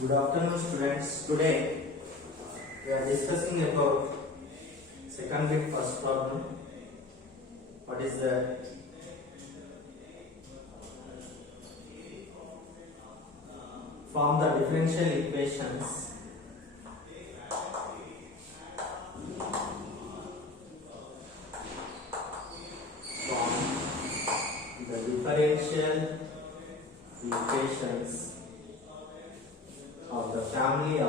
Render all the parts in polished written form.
Good afternoon, students. Today we are discussing about second bit first problem. What is the form the differential equations from the differential equations of the family of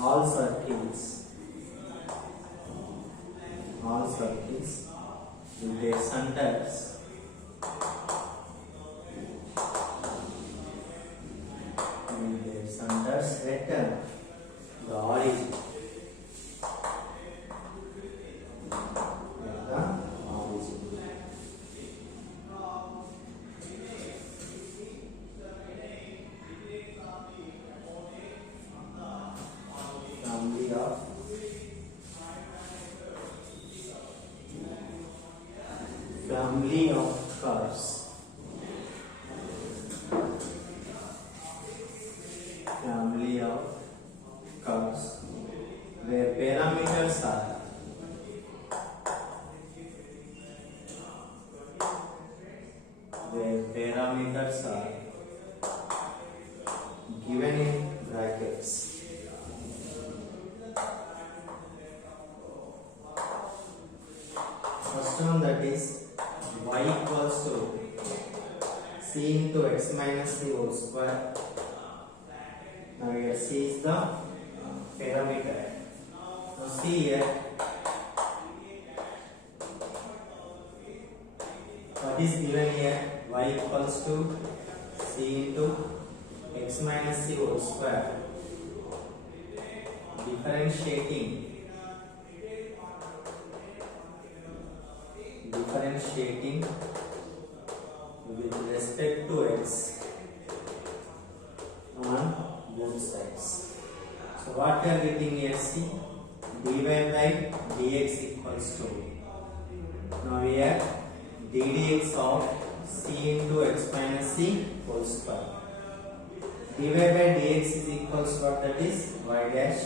all circles with their centers at the origin. Family of curves. Family of curves where parameters are given in brackets. First one, that is y equals to c into x minus c whole square. Now here c is the parameter. Now see here, what is given here? Y equals to c into x minus c whole square. Differentiating with respect to x on both sides. So what we are getting here, see, dy by dx equals to, now we have d dx of c into x minus c whole square. Dy by dx is equals to what, that is y dash.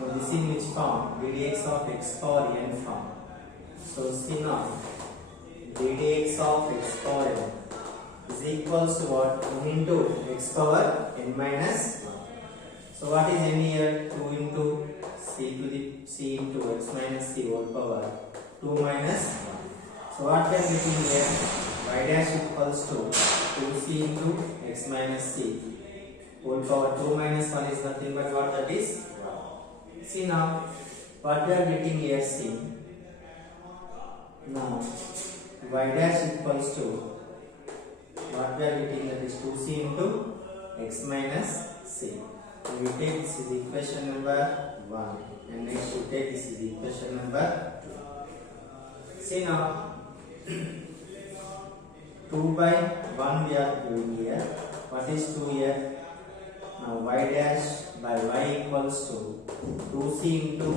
So this is which form? d dx of x power n form. So see now, d dx of x power n is equals to what? 1 into x power n minus 1. So what is n here? 2 into c into x minus c whole power 2 minus 1. So what we are getting here? Y dash equals to 2c into x minus c whole power 2 minus 1 is nothing but what, that is 1. See now, what we are getting here, see. Now y dash equals to what we are getting, that is 2c into x minus c. So we take this is equation number 1 and next we take this is equation number 2. See now 2 by 1 we are doing here. What is 2 here? Now y dash by y equals to 2c into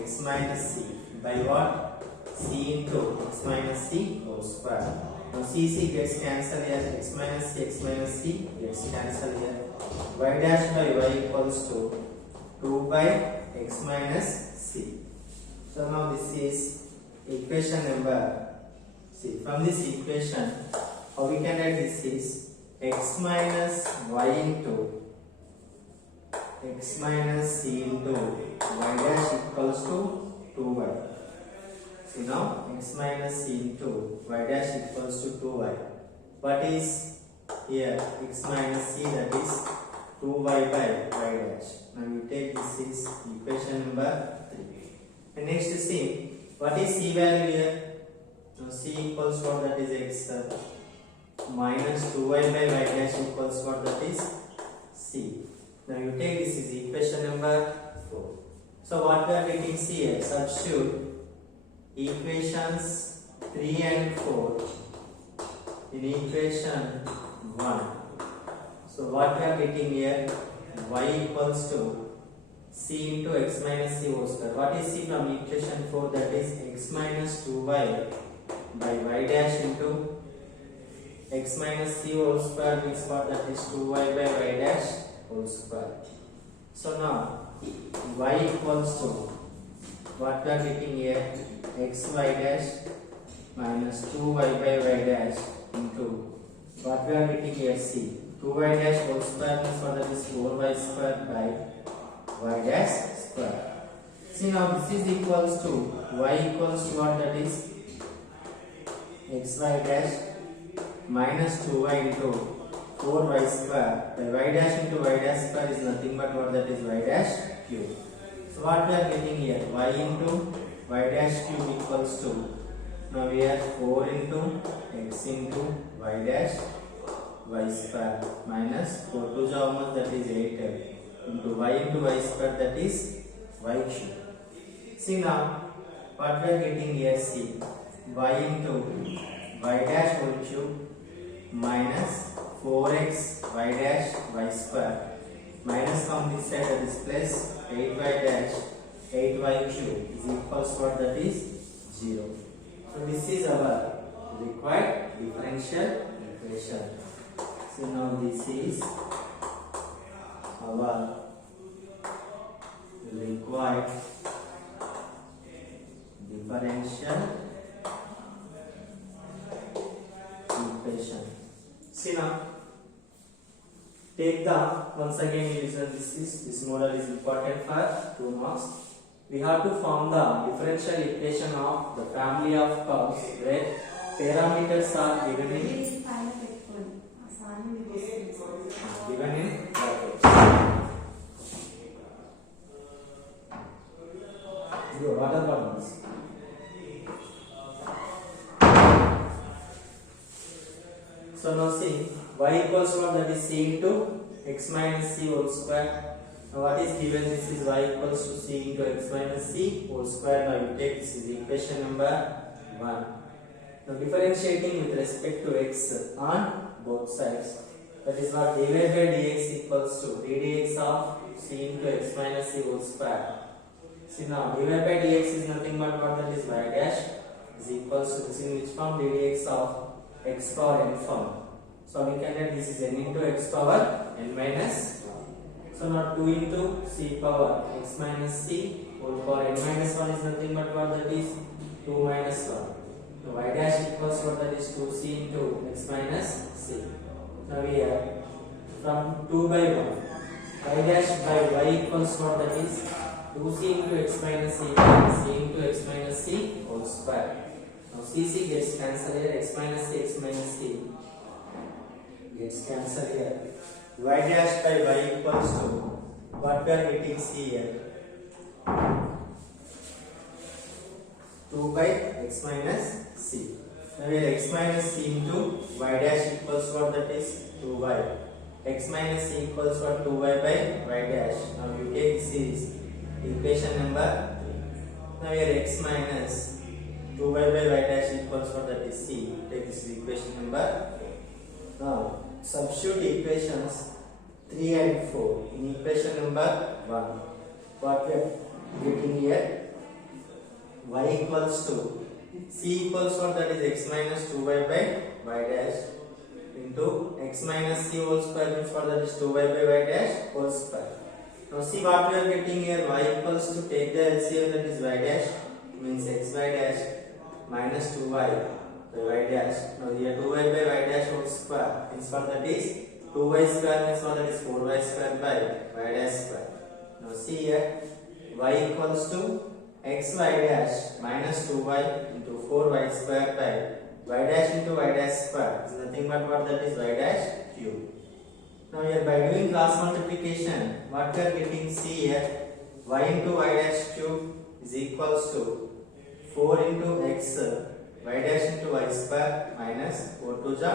x minus c by what? C into x minus c whole square. Now c gets cancelled here, x minus c gets cancelled here. Y dash by y equals to 2 by x minus c. So now this is equation number, see, from this equation how we can write this is x minus y into x minus c into y dash equals to 2y. See now, x minus c into y dash equals to 2y. What is here? X minus c, that is 2y by y dash. Now we take this is equation number 3. And next see, what is c value here? Now c equals what, that is x minus 2y by y dash equals what, that is c. Now you take this is equation number 4. So what we are getting, c here, substitute equations 3 and 4 in equation 1. So what we are getting here, y equals to c into x minus c whole square. What is c from equation 4? That is x minus 2y by y dash into x minus c whole square means what, that is 2y by y dash whole square. So now y equals to what we are getting here, xy dash minus 2y by y dash into what we are getting here, c 2y dash whole square means what, that is 4y square by y dash square. See now this is equals to y equals to what, that is xy dash minus 2y into 4y square by y dash into y dash square is nothing but what, that is y dash cube. So what we are getting here, y into y dash cube equals to, now we have 4 into x into y dash y square minus 4 to the how much, that is 8 into y square, that is y cube. See now what we are getting here, see y into y dash whole cube minus 4x y dash y square minus from this side, that is plus 8y dash 8y cube is equals to what, that is 0. So this is our required differential equation. So now this is our required differential equation. See now, take the, once again this model is important for 2 marks. We have to form the differential equation of the family of curves where parameters are given in brackets. What are problems? So now see, y equals to what, that is c into x minus c whole square. Now what is given, this is y equals to c into x minus c whole square. Now you take, this is equation number 1. Now differentiating with respect to x on both sides, that is what, dy by dx equals to d dx of c into x minus c whole square. See now dy by dx is nothing but what, that is y dash is equals to, this in which form, d dx of x power n form. So we can write this is n into x power n minus 1. So now 2 into c power x minus c whole power n minus 1 is nothing but what, that is 2 minus 1. Now y dash equals what, that is 2c into x minus c. Now we have from 2 by 1 y dash by y equals what, that is 2c into x minus c by c into x minus c whole square. Now c gets cancelled here, x minus c gets cancelled here. Y dash by y equals to what we are getting, c here, 2 by x minus c. Now here x minus c into y dash equals what, that is 2y. X minus c equals what, 2y by y dash. Now you take c is equation number 3. Now here x minus 2y by y dash equals what, that is c. Take this equation number 4. Now substitute equations 3 and 4 in equation number 1. What we are getting here, y equals to c equals what, that is x minus 2y by y dash into x minus c whole square means what, that is 2y by y dash whole square. Now see what we are getting here, y equals to, take the LCM, that is y dash means xy dash minus 2y by y dash. Now here 2y by y dash whole square means what, that is 2y square means what, that is 4y square by y dash square. Now see here, y equals to xy dash minus 2y into 4y square by y dash into y dash square is nothing but what, that is y dash cube. Now here by doing cross multiplication, what we are getting, see here, y into y dash cube is equals to 4 into x y dash into y square minus 4 to the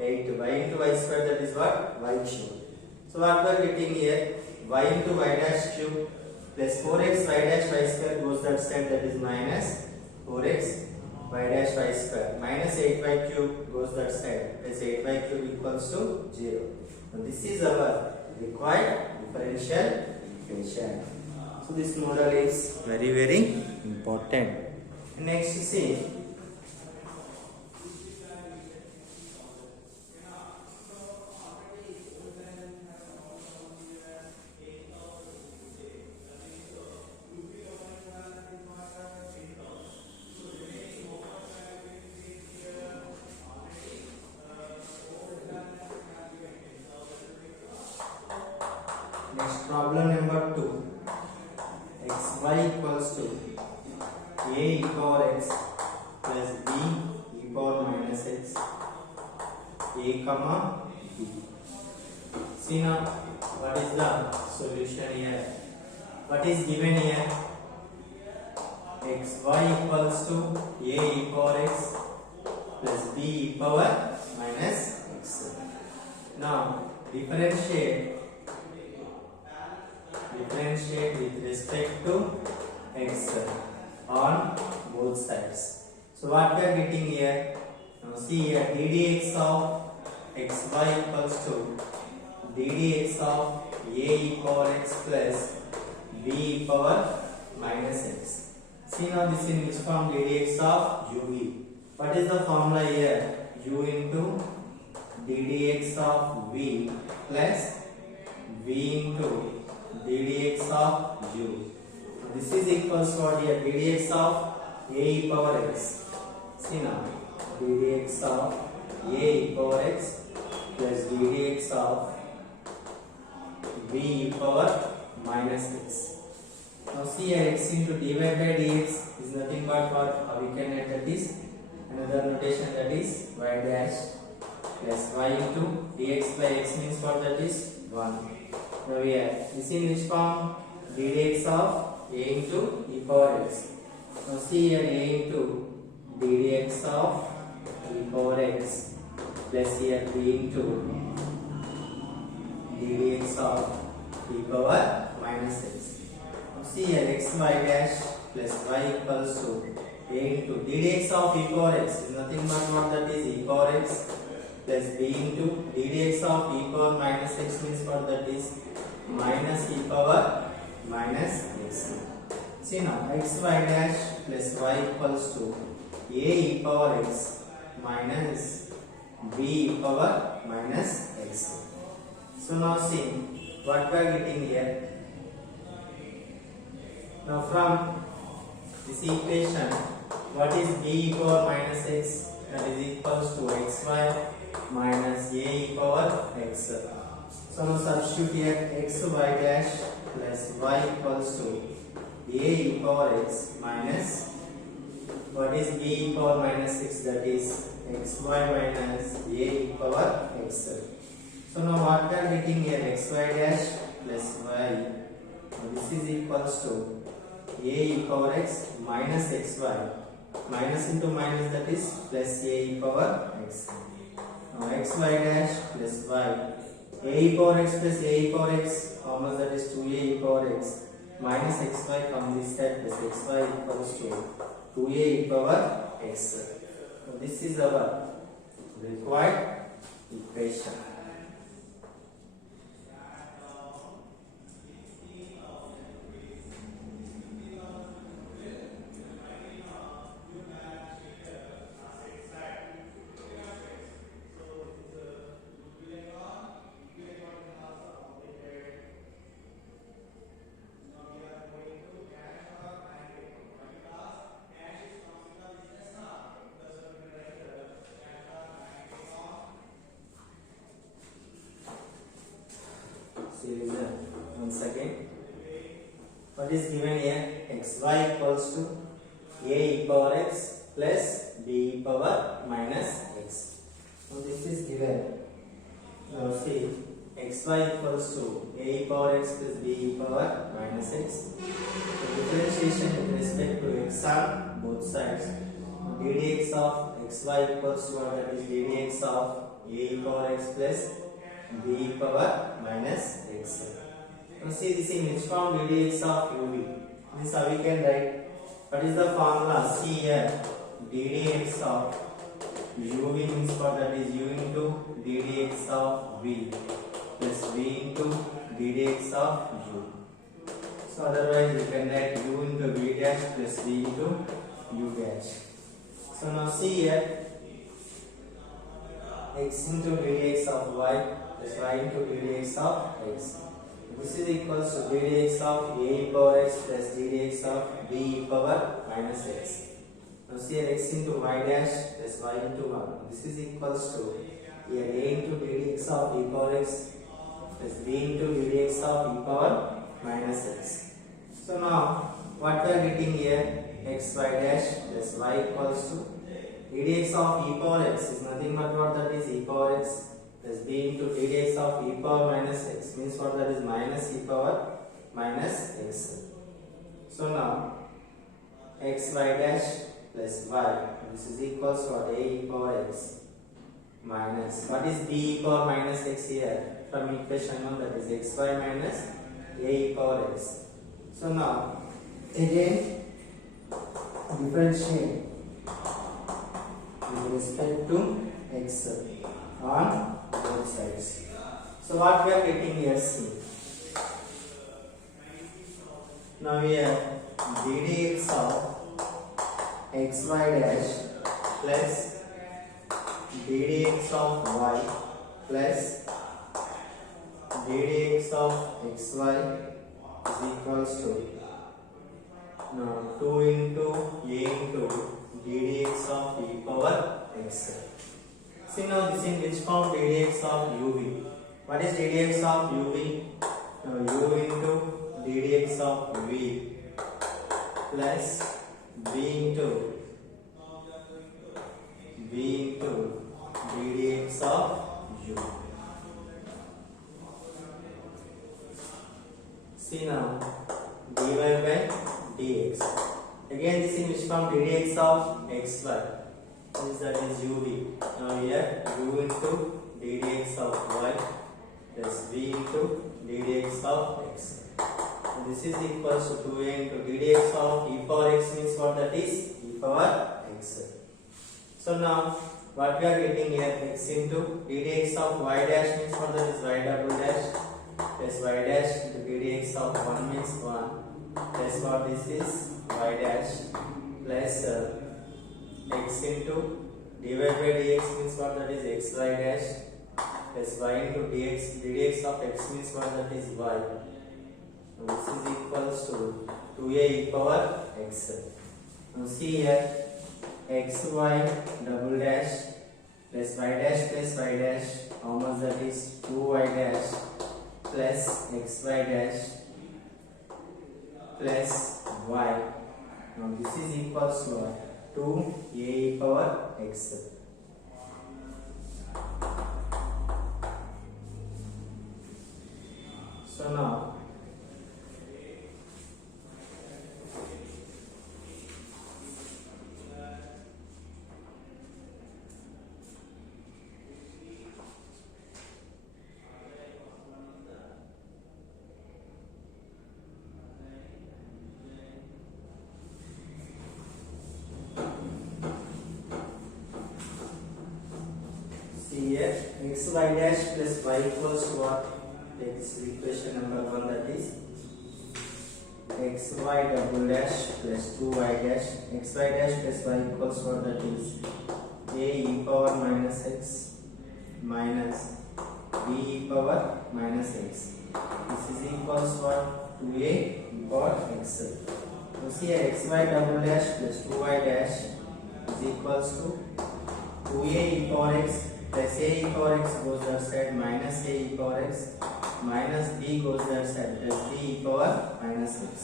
8 y into y square, that is what, y cube. So what we are getting here, y into y dash cube plus 4x y dash y square goes that side, that is minus 4x y dash y square minus 8y cube goes that side, plus 8y cube equals to 0. Now this is our required differential equation. So this model is very important. Next see, a e power x plus b e power minus x a comma b. See now, what is the solution here? What is given here? xy equals to a e power x plus b e power minus x. Now differentiate with respect to x on both sides. So what we are getting here? Now see here, ddx of xy equals to ddx of a e power x plus b e power minus x. See now, this in which form? ddx of uv. What is the formula here? U into ddx of v plus v into ddx of u. This is equals to what here? ddx of a e power x. See now, ddx of a e power x plus ddx of v e power minus x. Now see here, x into dy by dx is nothing but what? How we can write that is another notation, that is y dash plus y into dx by x means what? That is 1. Now here, this in which form? ddx of a into e power x. Now see here, a into ddx of e power x plus here b into ddx of e power minus x. Now see here, x y dash plus y equals to a into ddx of e power x is nothing but what? That is e power x plus b into ddx of e power minus x means what? That is minus e power minus x. See now, x y dash plus y equals to a e power x minus b e power minus x. So now see what we are getting here. Now from this equation, what is b e power minus x? That is equals to xy minus a e power x. So now substitute here, xy dash plus y equals to a e power x minus, what is b e power minus x? That is xy minus a e power x. So now what we are getting here, xy dash plus y, this is equals to a e power x minus xy, minus into minus, that is plus a e power x. Now xy dash plus y, a e power x plus a e power x, how much? That is 2a e power x minus xy from this side plus xy equals to 2a e power x. So this is our required equation. Once again, what is given here? xy equals to a e power x plus b e power minus x. So this is given. Now see, xy equals to a e power x plus b e power minus x. So differentiation with respect to x on both sides. ddx of xy equals to what? That is ddx of a e power x plus b e power minus x. Now see, this in which form? ddx of uv. This how we can write. What is the formula? See here, ddx of uv means what? That is u into ddx of v plus v into ddx of u. So otherwise we can write u into v dash plus v into u dash. So now see here, x into ddx of y plus y into ddx of x. This is equals to ddx of a e power x plus ddx of b e power minus x. Now see here, x into y dash plus y into 1. This is equals to here a into ddx of e power x plus b into ddx of e power minus x. So now what we are getting here, xy dash plus y equals to d dx of e power x is nothing but what that is e power x plus b into d dx of e power minus x means what that is minus e power minus x. So now xy dash plus y, this is equals to what? A e power x minus what is b e power minus x here from equation 1, that is xy minus a e power x. So now again differentiate with respect to x on both sides. So what we are getting here, see. Now here d dx of xy dash plus d dx of y plus d dx of xy is equals to now 2 into a into d dx of e power x. See now this in which form? d dx of uv. What is d dx of uv? Now u into d dx of v plus v into d dx of u. See now dy by dx. Again this in which form? d dx of xy. That is uv. Now here u into d dx of y plus v into d dx of x. So this is equals to 2a into d dx of e power x means what that is? E power x. So now what we are getting here, x into d dx of y dash means what that is? Y double dash plus y dash into d dx of 1 means 1 plus what this is? Y dash plus x into dy by dx means what that is? Xy dash plus y into dx of x means what that is? Y. So this is equals to 2a e power x. Now see here xy double dash plus y dash, how much that is? 2y dash plus xy dash plus y. Now this is equals to what? 2a e power x. So now here xy dash plus y equals to what? Take this equation number 1, that is xy double dash plus 2y dash. Xy dash plus y equals to what? That is a e power minus x minus b e power minus x. This is equals to what? 2a e power x. So see here xy double dash plus 2y dash is equals to 2a e power x plus a e power x goes that side minus a e power x minus b goes that side plus b e power minus x.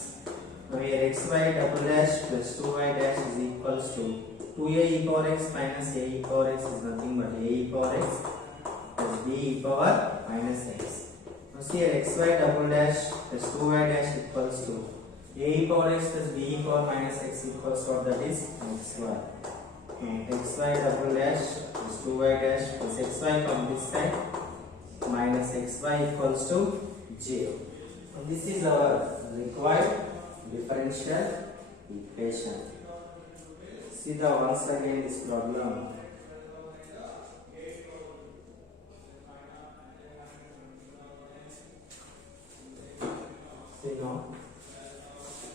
Now here xy double dash plus 2y dash is equals to 2a e power x minus a e power x is nothing but a e power x plus b e power minus x. Now see here xy double dash plus 2y dash equals to a e power x plus b e power minus x equals to what? That is xy. Xy double dash plus 2y dash plus xy from this side minus xy equals to 0. So this is our required differential equation. See the once again this problem. See now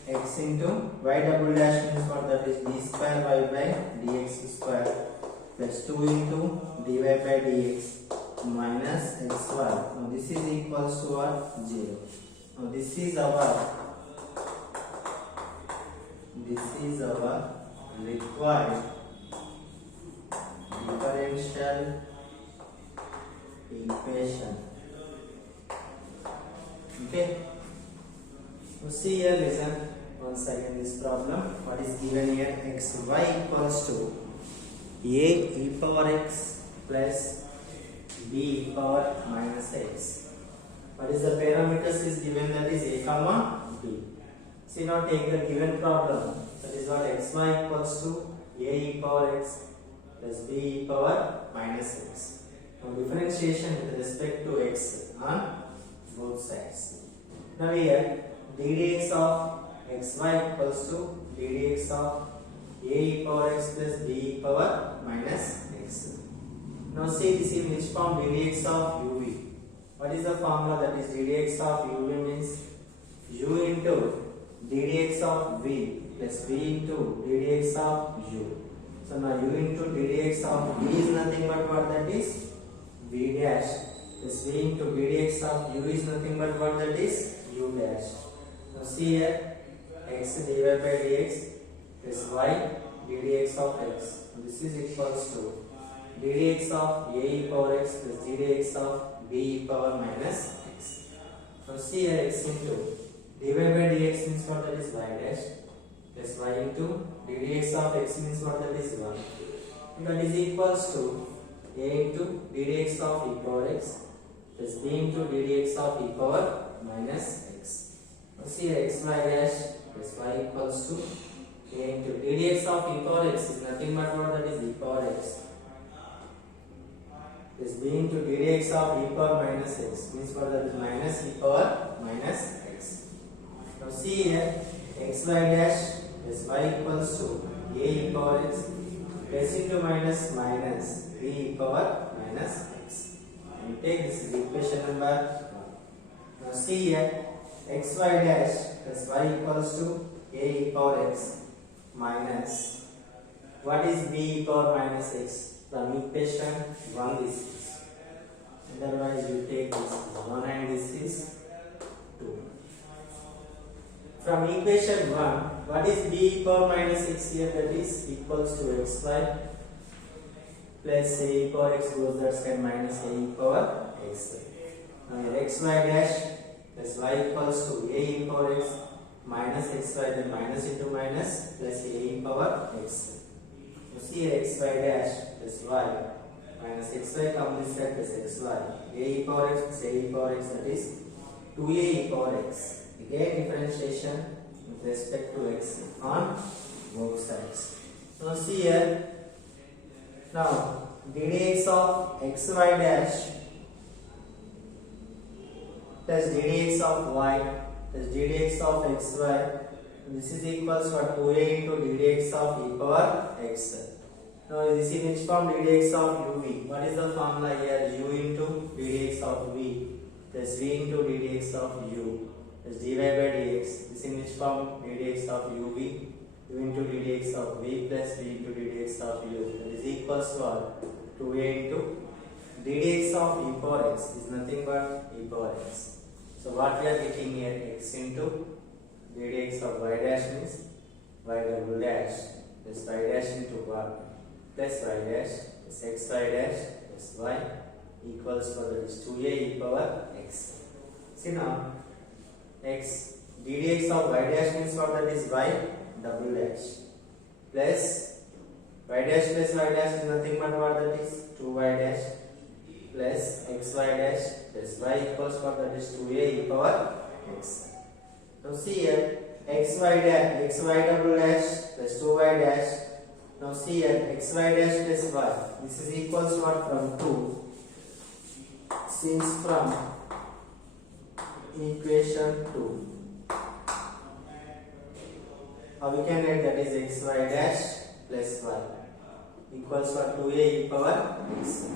x into y double dash means what? That is d square y by dx square plus 2 into dy by dx minus xy. Now this is equals to what? 0. Now this is our required differential equation. Okay. Now see here, listen. once again this problem. What is given here? Xy equals to a e power x plus b e power minus x. What is the parameters is given? That is a comma b. See, now take the given problem. That is what xy equals to a e power x plus b e power minus x. Now differentiation with respect to x on both sides. Now here ddx of xy equals to ddx of a e power x plus b e power minus x. Now see, this is which form? ddx of uv. What is the formula? That is ddx of uv means u into ddx of v plus v into ddx of u. So now u into ddx of v is nothing but what? That is v dash plus v into ddx of u is nothing but what? That is u dash. Now see here, x divided by dx plus y ddx of x. This is equals to ddx of a e power x plus ddx of b e power minus x. Now see here, x into divided by dx means what? That is y dash plus y into ddx of x means what? That is 1. That is equals to a into ddx of e power x plus b into ddx of e power minus x. Now see here, x y dash plus y equals to a into ddx of e power x is nothing but what? That is e power x plus b into ddx of e power minus x means what? That is minus e power minus x. Now see here, xy dash plus y equals to a e power x plus into minus minus b e power minus x. And take this is equation number 1. Now see here, xy dash plus y equals to a e power x minus what is b e power minus x? From equation 1 this is. Otherwise you take this is 1 and this is 2. From equation 1, what is b e power minus x here? That is equals to xy plus a e power x goes that side minus a e power x. Now here xy dash plus y equals to a e power x minus xy, then minus into minus plus a e power x. You see here, xy dash plus y minus xy come this side plus xy. A e power x plus a e power x, that is 2a e power x. Again differentiation with respect to x on both sides. Now see here, now ddx of xy dash plus ddx of y plus ddx of xy, this is equals to 2a into ddx of e power x. Now this is which form? ddx of uv. What is the formula here? U into ddx of v plus v into ddx of u plus dy by dx. This is which form? ddx of uv, u into ddx of v plus v into ddx of u. That is equals to what? 2a into ddx of e power x is nothing but e power x. So what we are getting here? X into ddx of y dash means y double dash plus y dash into what? Plus y dash plus xy dash plus y equals for that is 2a e power x. See now, x ddx of y dash means what? That is y double dash plus y dash plus y dash is nothing but what? That is 2y dash plus xy dash plus y equals for that is 2a e power x. Now see here, xy double dash plus 2y dash. Now see here, xy dash plus y. This is equals to what? From 2. Since from equation 2, we can write that is xy dash plus y equals what? 2a e power x.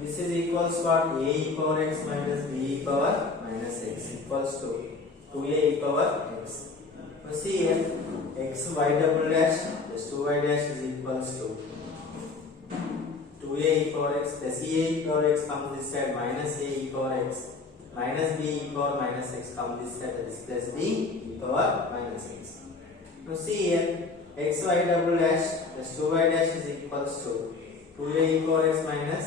This is equals to what? A e power x minus b e power minus x equals to 2a e power x. Now see here, xy double dash plus 2y dash is equals to 2a e power x plus a e power x comes this side minus a e power x minus b e power minus x comes this side, that is plus b e power minus x. Now see here, xy double dash plus 2y dash is equals to 2a e power x minus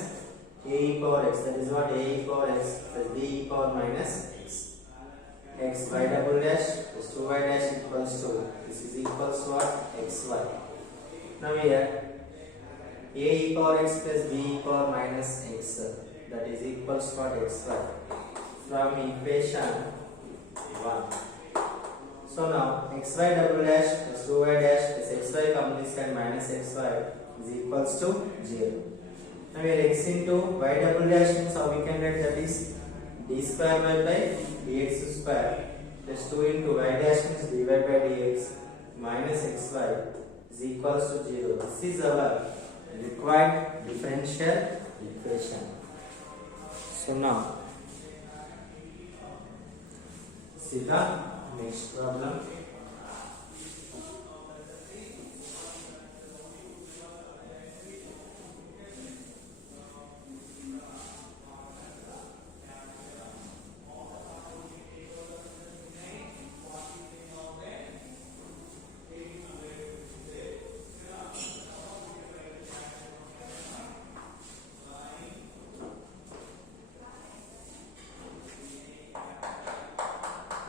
a e power x, that is what? A e power x plus b e power minus x. x y double dash plus 2y dash equals to, this is equals to what? xy. Now here a e power x plus b e power minus x, that is equals to what? xy, from equation 1. So now xy double dash plus 2y dash plus xy complete side minus xy is equals to 0. Now here x into y double dash means how we can write, that is d square y by dx square plus 2 into y dash means dy by dx minus xy is equals to 0. This is our required differential equation. So now see the next problem.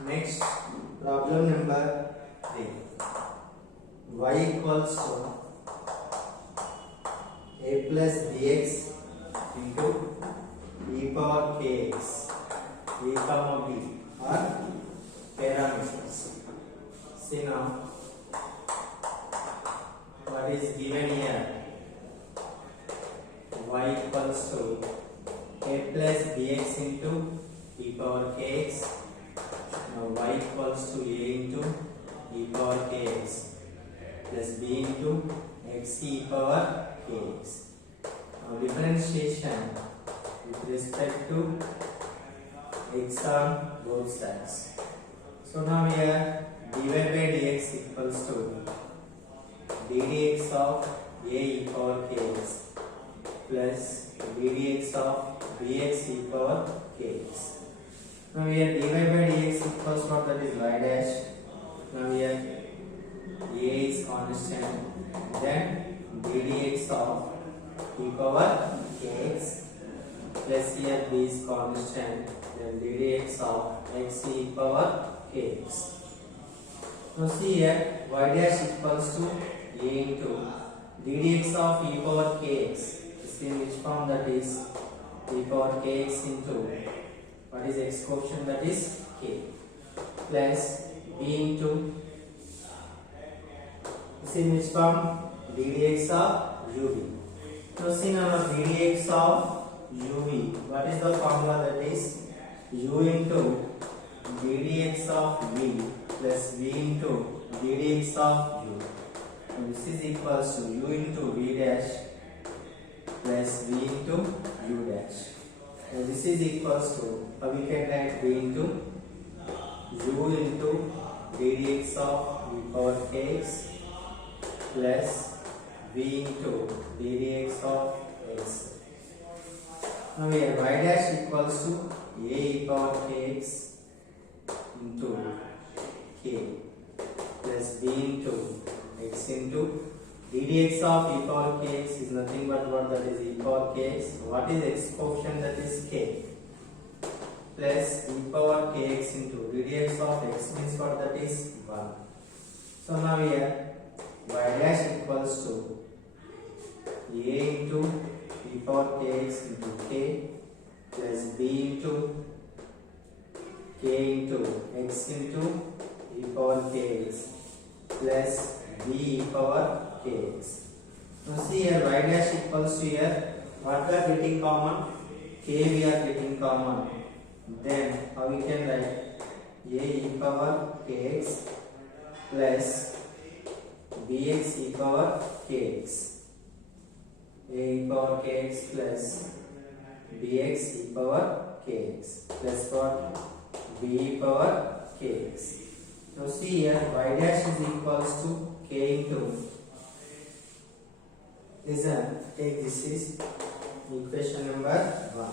Next, problem number 3. Y equals to a plus bx into e power kx, a comma b are parameters. See now, what is given here? Y equals to a plus bx into e power kx. Now y equals to a into e power kx plus b into x e power kx. Now differentiation with respect to x on both sides. So now here dy by dx equals to d dx of a e power kx plus d dx of bx e power kx. Now here dy by dx equals what, that is y dash. Now here a is constant, then d dx of e power kx plus here b is constant, then d dx of x e power kx. Now see here y dash equals to a into d dx of e power kx. This in which form, that is e power kx into what is x quotient, that is k, plus b into, this in which form, d dx of ub. Now see now d dx of ub, what is the formula, that is u into d dx of v plus v into d dx of u. And this is equals to u into v dash plus v into u dash. And this is equals to, we can write v into u into d dx of e power kx plus v into d dx of x. Now here y dash equals to a e power kx into k plus b into x into d dx of e power kx is nothing but what, that is e power kx. What is x quotient, that is k, plus e power kx into d dx of x means what, that is 1. So now here y dash equals to a into e power kx into k plus b into k into x into e power kx plus b e power kx. Now see here y dash equals to, here what we are getting common, k we are getting common, then how we can write a e power kx plus bx e power kx, a e power kx plus bx e power kx plus what, b e power kx. Now see here y dash is equals to k into, take this is equation number 1.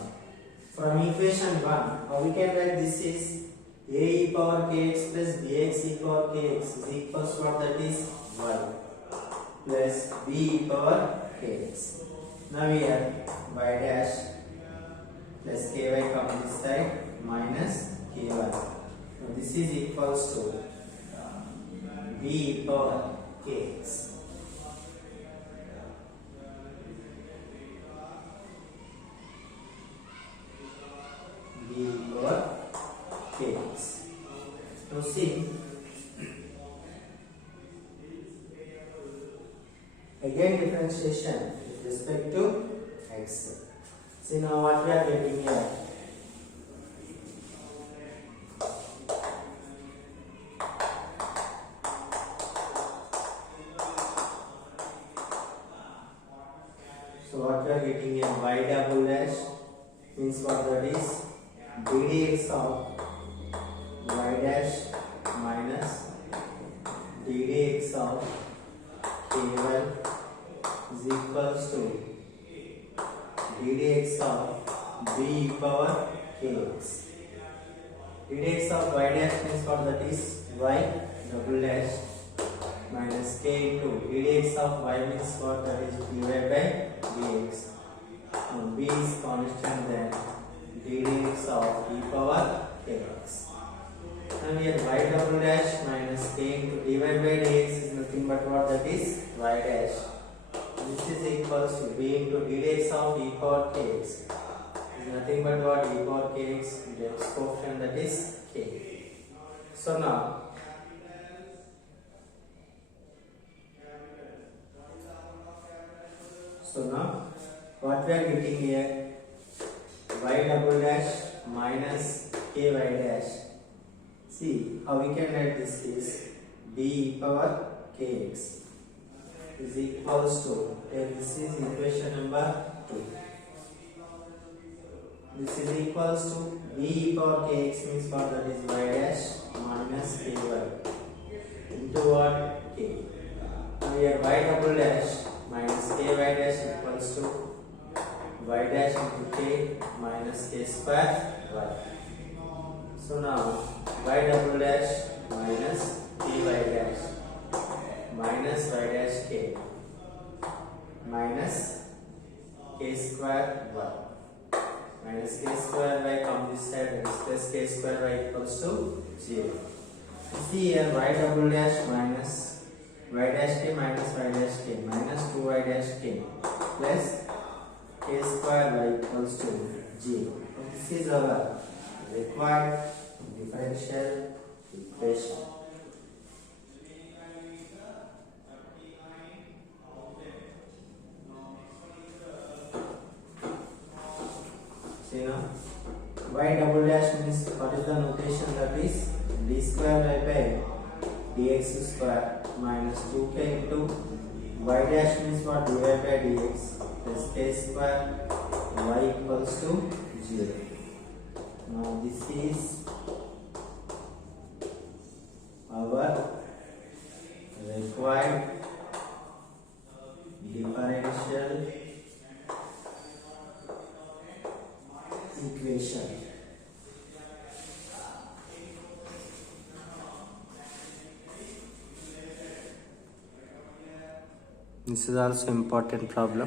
From equation 1, how we can write, this is a e power kx plus bx e power kx is equals to what, that is y plus b e power kx. Now here y dash plus ky come this side minus ky Now this is equals to b power kx. b power kx. Now see, again differentiation with respect to x. See now what we are getting here. So what we are getting here, y double dash means what that is ddx of y dash minus ddx of ky is equals to ddx of b power kx. ddx of y dash means what that is y double dash minus k into ddx of y means what that is dy by dx. Now b is constant, then ddx of e power kx. Now here y double dash minus k into dy by dx is nothing but what that is y dash. This is equals to b into ddx of e power kx is nothing but what e power kx into x coefficient, that is k. So now what we are getting here, y double dash minus ky dash. See how we can write this is b power kx is equals to, this is equation number 2. This is equals to b power kx means what that is y dash minus ky into what k. Now here y double dash minus ky dash equals to y dash into k minus k square y. So now y double dash minus ky dash minus y dash k minus k square y minus k square y come this side and plus k square y equals to 0. See here y double dash minus y dash k minus y dash k minus 2y dash k plus k square y equals to 0. This is our required differential equation. See now, y double dash means what is the notation, that is d square y by dx square minus 2k into y dash means what dy by dx plus k square y equals to 0. Now this is our required differential equation. This is also important problem.